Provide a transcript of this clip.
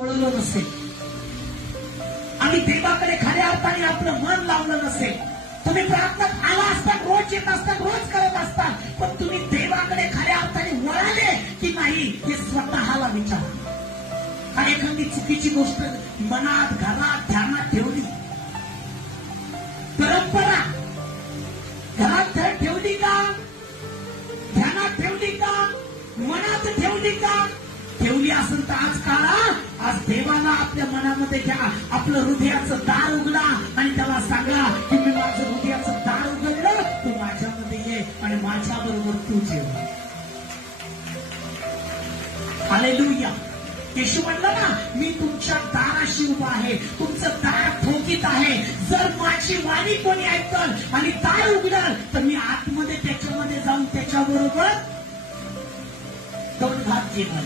वळवलं नसेल आणि देवाकडे खऱ्या अर्थाने आपलं मन लावलं नसेल, तुम्ही प्रार्थनात आला असतात, रोज येत असतात, रोज करत असतात, पण तुम्ही देवाकडे खऱ्या अर्थाने वळाले की नाही हे स्वतःला विचारा. आणि एखादी चुकीची गोष्ट मनात, घरात, ध्यानात ठेवली, परंपरा घरात ठेवली का, ध्यानात ठेवली का, मनात ठेवली का, ठेवली असेल तर आज काढा. आज देवाला आपल्या मनामध्ये घ्या, आपलं हृदयाचं दार उघडा आणि त्याला सांगा की मी माझं हृदयाचं दार उघडलं, तू माझ्यामध्ये ये आणि माझ्या बरोबर तू जेव. हालेलुया. येशू म्हणलं ना, मी तुमच्या दाराशी उभा आहे, तुमचं दार ठोकीत आहे. जर माझी वाणी कोणी ऐकल आणि दार उघडल तर मी आतमध्ये त्याच्यामध्ये जाऊन त्याच्याबरोबर दोन घात जेवण.